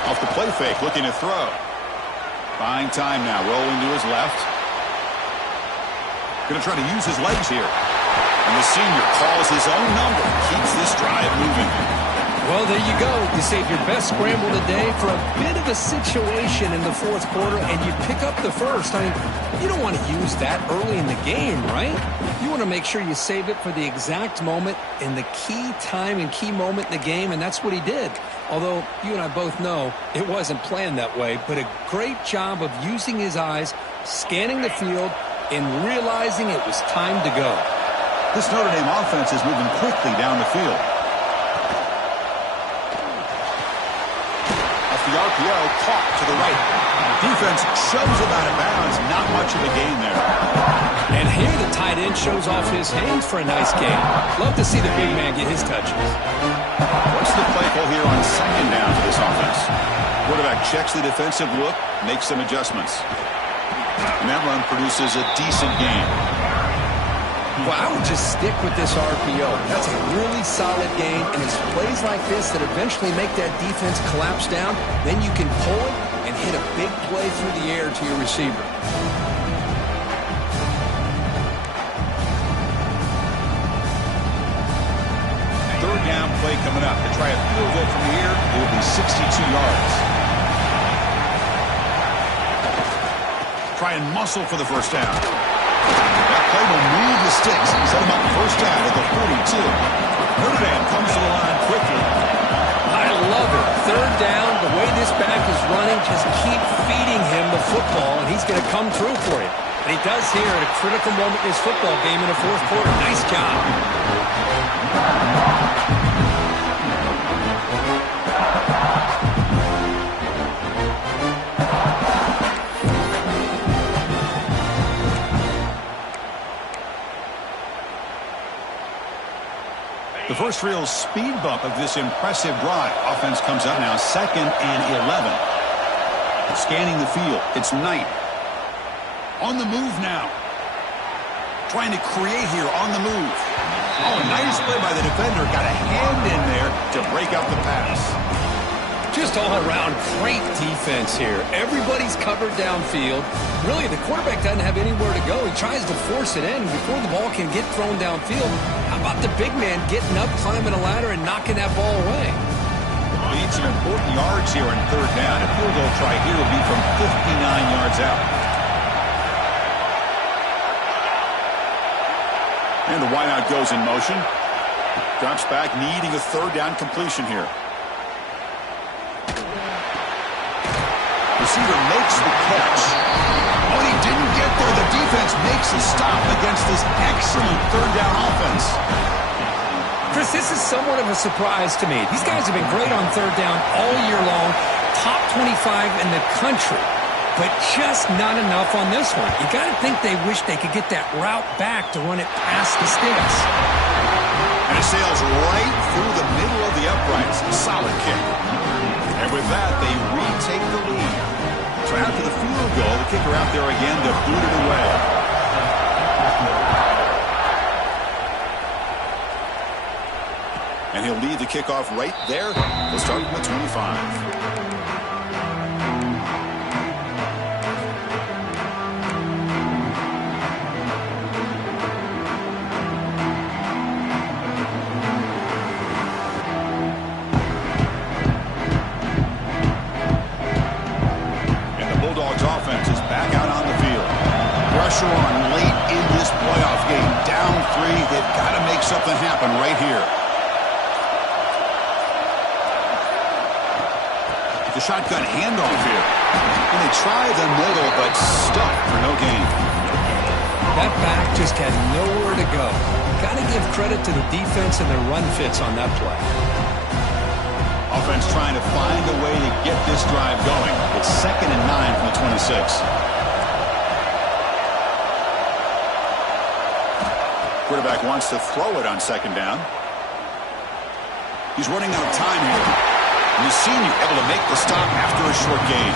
Off the play fake, looking to throw. Buying time now, rolling to his left. Going to try to use his legs here. And the senior calls his own number, keeps this drive moving. Well, there you go. You save your best scramble today for a bit of a situation in the fourth quarter, and you pick up the first. I mean, you don't want to use that early in the game, right? You want to make sure you save it for the exact moment in the key time and key moment in the game, and that's what he did. Although you and I both know it wasn't planned that way, but a great job of using his eyes, scanning the field, and realizing it was time to go. This Notre Dame offense is moving quickly down the field. Off the RPO, caught to the right. Defense shoves it out of bounds. Not much of a gain there. And here the tight end shows off his hands for a nice gain. Love to see the big man get his touches. What's the play call here on second down for this offense? Quarterback checks the defensive look, makes some adjustments. And that run produces a decent gain. Well, I would just stick with this RPO. That's a really solid gain, and it's plays like this that eventually make that defense collapse down. Then you can pull it and hit a big play through the air to your receiver. Third down play coming up. To try a field goal from here, it will be 62 yards. Try and muscle for the first down. That play will move the sticks. Set him up first down at the 42. Notre Dame comes to the line quickly. I love it. Third down, the way this back is running, just keep feeding him the football, and he's going to come through for you. And he does here at a critical moment in his football game in the fourth quarter. Nice job. The first real speed bump of this impressive drive. Offense comes up now, 2nd and 11. Scanning the field. It's Knight. On the move now. Trying to create here on the move. Oh, nice play by the defender. Got a hand in there to break up the pass. Just all around great defense here. Everybody's covered downfield. Really, the quarterback doesn't have anywhere to go. He tries to force it in before the ball can get thrown downfield. How about the big man getting up, climbing a ladder, and knocking that ball away? We need some important yards here in third down. A field goal try here will be from 59 yards out. And the wideout goes in motion. Drops back, needing a third down completion here. Receiver makes the catch. Oh, he didn't get there. The defense makes a stop against this excellent third down offense. Chris, this is somewhat of a surprise to me. These guys have been great on third down all year long, top 25 in the country, but just not enough on this one. You got to think they wish they could get that route back to run it past the sticks. And it sails right through the middle of the uprights. Solid kick. And with that, they retake the lead. So after the field goal, the kicker out there again to boot it away. And he'll lead the kickoff right there. We'll start from the 25. Pressure on late in this playoff game. Down 3. They've got to make something happen right here. The shotgun handoff here. And they try the middle, but stuck for no gain. That back just had nowhere to go. Got to give credit to the defense and their run fits on that play. Offense trying to find a way to get this drive going. It's 2nd and 9 from the 26. Quarterback wants to throw it on 2nd down. He's running out of time here. And the senior able to make the stop after a short gain.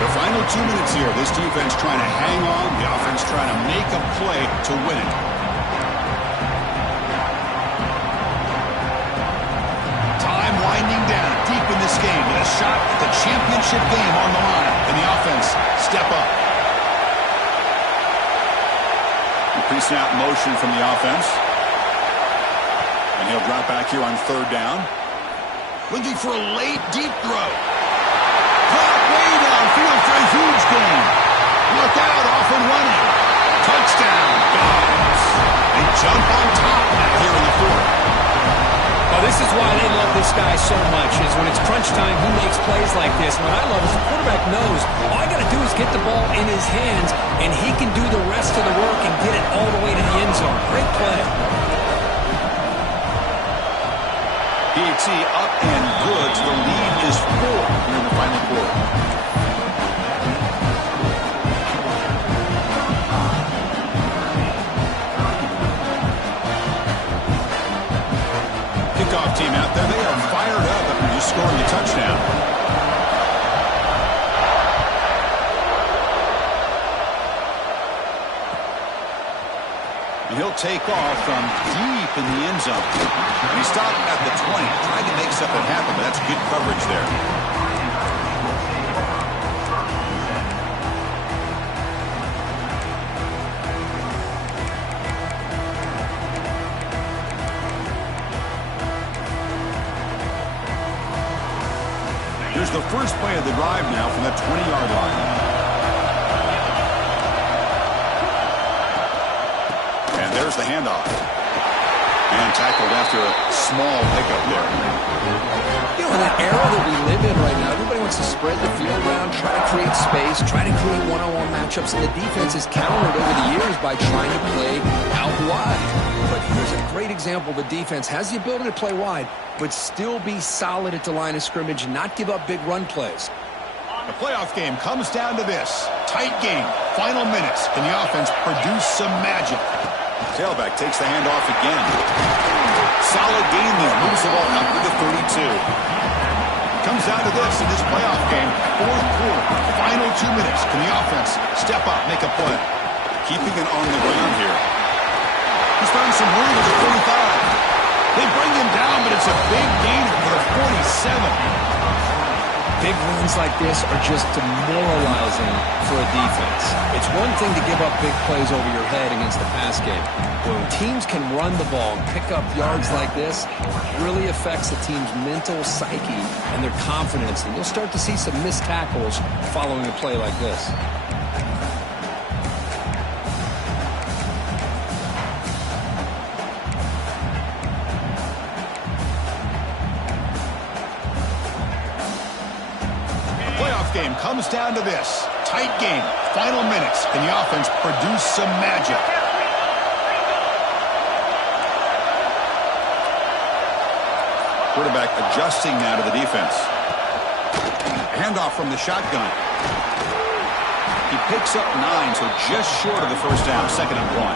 The final 2 minutes here. This defense trying to hang on. The offense trying to make a play to win it. Time winding down deep in this game with a shot at the championship game on the line. And the offense step up. Pre-snap motion from the offense. And he'll drop back here on 3rd down. Looking for a late, deep throw. Caught way downfield for a huge gain. Look out, off and running. Touchdown, Dogs. They jump on top now here in the 4th. Well, this is why they love this guy so much, is when it's crunch time, he makes plays like this. What I love is the quarterback knows all I got to do is get the ball in his hands, and he can do the rest of the work and get it all the way to the end zone. Great play. PAT up and good. The lead is 4 here in the final quarter. Kickoff team out there. They are fired up after just scoring a touchdown. And he'll take off from deep in the end zone. And he stopped at the 20. Tried to make something happen, but that's good coverage there. Here's the first play of the drive now from the 20-yard line. And there's the handoff. And tackled after a small pickup there. You know, in that era that we live in right now, everybody wants to spread the field around, try to create space, try to create one-on-one matchups, and the defense is countered over the years by trying to play out wide. But here's a great example. The defense has the ability to play wide, but still be solid at the line of scrimmage and not give up big run plays. The playoff game comes down to this. Tight game, final minutes. Can the offense produce some magic? Tailback takes the handoff again. Solid gain there. Moves the ball up to the 32. Comes down to this in this playoff game. 4th quarter, final 2 minutes. Can the offense step up, make a play? Keeping it on the ground here. He's found some room at the 45. They bring him down, but it's a big gainer for the 47. Big runs like this are just demoralizing for a defense. It's one thing to give up big plays over your head against the pass game. When teams can run the ball and pick up yards like this, it really affects the team's mental psyche and their confidence. And you'll start to see some missed tackles following a play like this. Game comes down to this. Tight game, final minutes. Can the offense produce some magic? Quarterback adjusting now to the defense. Handoff from the shotgun. He picks up 9, so just short of the first down, 2nd and 1.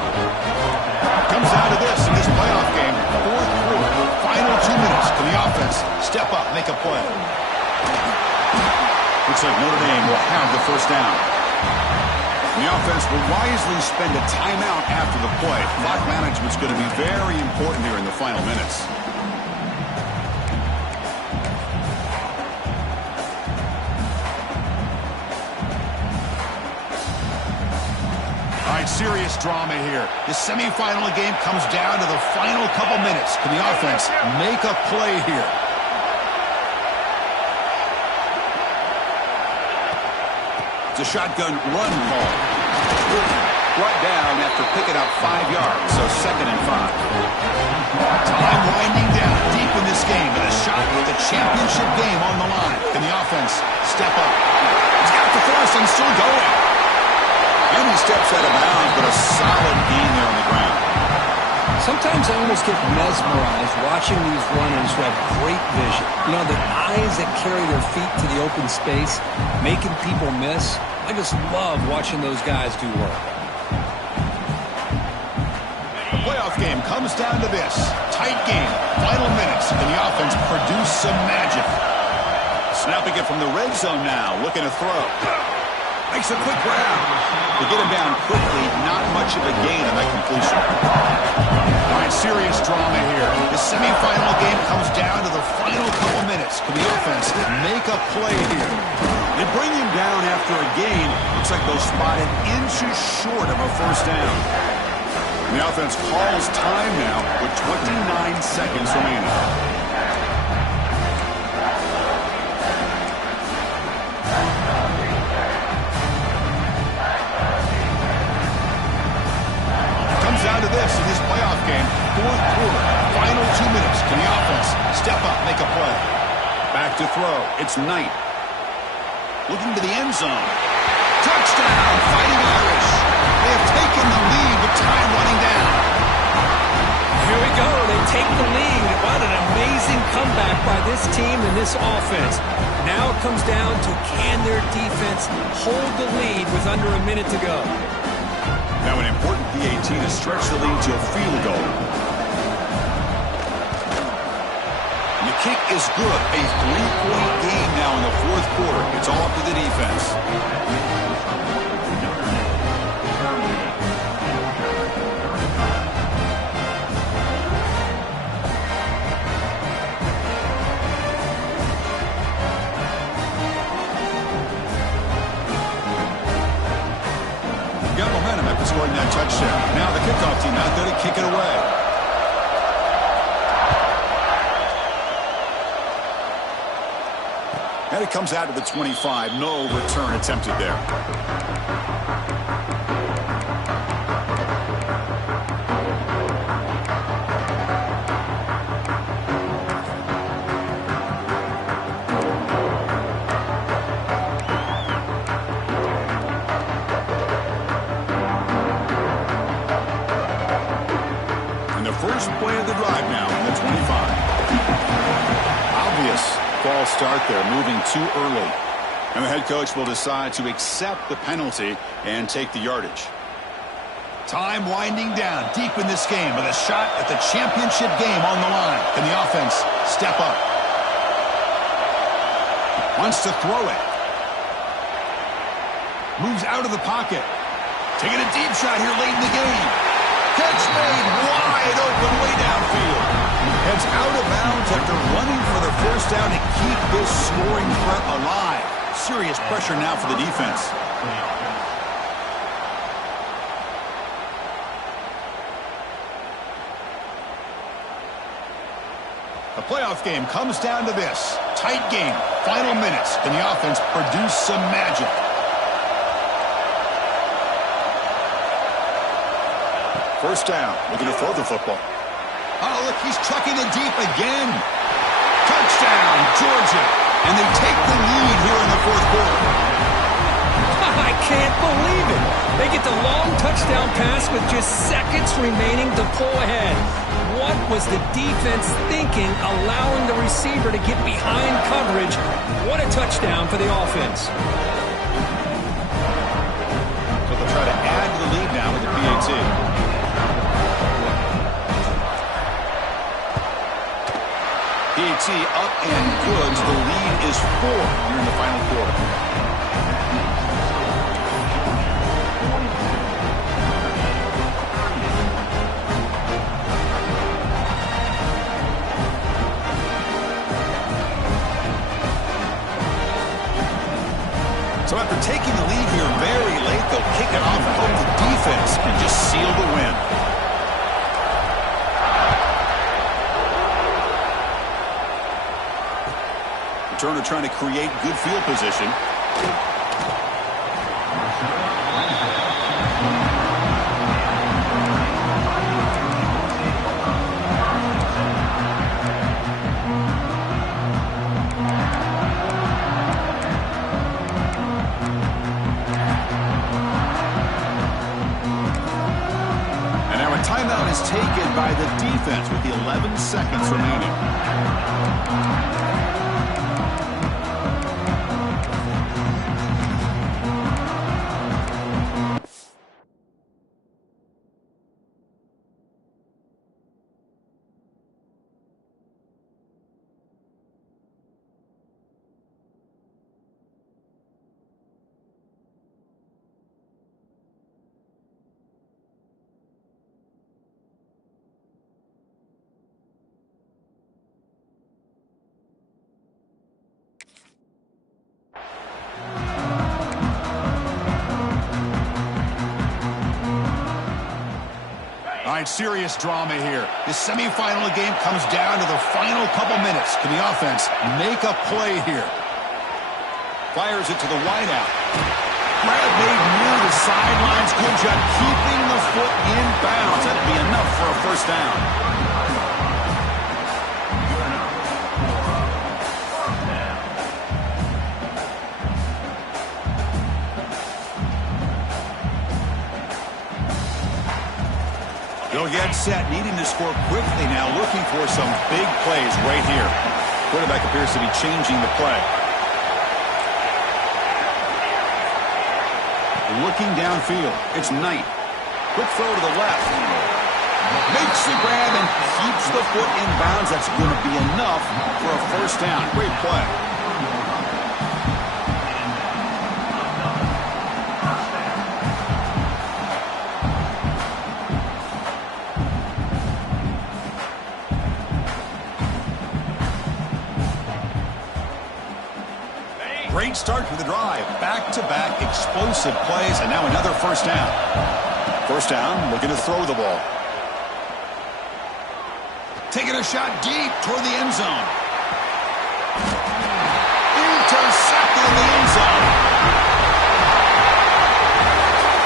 Comes down to this in this playoff game. 4th quarter, final 2 minutes. Can the offense step up, make a play? Looks like Notre Dame will have the first down. And the offense will wisely spend a timeout after the play. Clock management's going to be very important here in the final minutes. Serious drama here. The semifinal game comes down to the final couple minutes. Can the offense make a play here? It's a shotgun run call. Brought down after picking up 5 yards, so 2nd and 5. Time winding down deep in this game with a shot at the championship game on the line. Can the offense step up? He's got the force and still going. And he steps out of bounds, but a solid gain there on the ground. Sometimes I almost get mesmerized watching these runners who have great vision. You know, the eyes that carry their feet to the open space, making people miss. I just love watching those guys do work. The playoff game comes down to this. Tight game, final minutes, and the offense produce some magic. Snapping it from the red zone now, looking to throw. Makes a quick grab. To get him down quickly, not much of a gain on that completion. All right, serious drama here. The semifinal game comes down to the final couple minutes. Can the offense make a play here? They bring him down after a gain. Looks like they'll spot it inches short of a first down. And the offense calls time now with 29 seconds remaining. Down to this in this playoff game, 4th quarter, final 2 minutes. Can the offense step up, make a play? Back to throw. It's Knight. Looking to the end zone. Touchdown, Fighting Irish. They have taken the lead with time running down. Here we go. They take the lead. What an amazing comeback by this team and this offense. Now it comes down to can their defense hold the lead with under a minute to go. Now an important PAT to stretch the lead to a field goal. And the kick is good. A 3-point game now in the 4th quarter. It's all up to the defense. Got momentum after scoring that touchdown. Now the kickoff team out there to kick it away. And it comes out to the 25. No return attempted there. First play of the drive now in the 25. Obvious false start there, moving too early. And the head coach will decide to accept the penalty and take the yardage. Time winding down deep in this game with a shot at the championship game on the line. Can the offense step up? Wants to throw it. Moves out of the pocket. Taking a deep shot here late in the game. Catch made wide open way downfield. Heads out of bounds after running for the first down to keep this scoring threat alive. Serious pressure now for the defense. The playoff game comes down to this. Tight game, final minutes. Can the offense produce some magic? First down, looking to throw the football. Oh, look, he's chucking it deep again. Touchdown, Georgia. And they take the lead here in the 4th quarter. I can't believe it. They get the long touchdown pass with just seconds remaining to pull ahead. What was the defense thinking, allowing the receiver to get behind coverage? What a touchdown for the offense. So they'll try to add to the lead now with the PAT. PAT up and good. So the lead is 4 here in the final quarter. So after taking the lead here very late, they'll kick it off and hope the defense can just seal the win. Returner trying to create good field position. Timeout is taken by the defense with the 11 seconds remaining. All right, serious drama here. The semifinal game comes down to the final couple minutes. Can the offense make a play here? Fires it to the wideout. Grab made near the sidelines. Good job keeping the foot in bounds. That'll be enough for a first down. They'll get set, needing to score quickly now, looking for some big plays right here. Quarterback appears to be changing the play. Looking downfield, it's Knight. Quick throw to the left. Makes the grab and keeps the foot in bounds. That's going to be enough for a first down. Great play. Great start for the drive. Back-to-back explosive plays, and now another first down. First down, looking to throw the ball. Taking a shot deep toward the end zone. Intercepted in the end zone.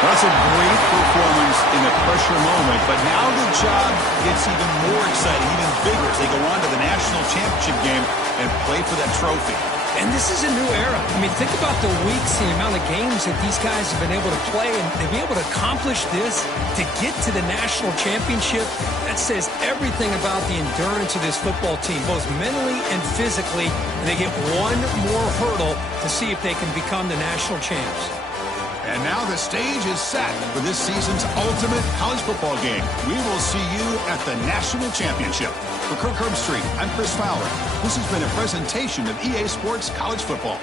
That's a great performance in a pressure moment, but now the job gets even more exciting, even bigger as they go on to the national championship game and play for that trophy. And this is a new era. I mean, think about the weeks, the amount of games that these guys have been able to play, and to be able to accomplish this, to get to the national championship, that says everything about the endurance of this football team, both mentally and physically. And they get one more hurdle to see if they can become the national champs. And now the stage is set for this season's ultimate college football game. We will see you at the national championship. For Kirk Herbstreit, I'm Chris Fowler. This has been a presentation of EA Sports College Football.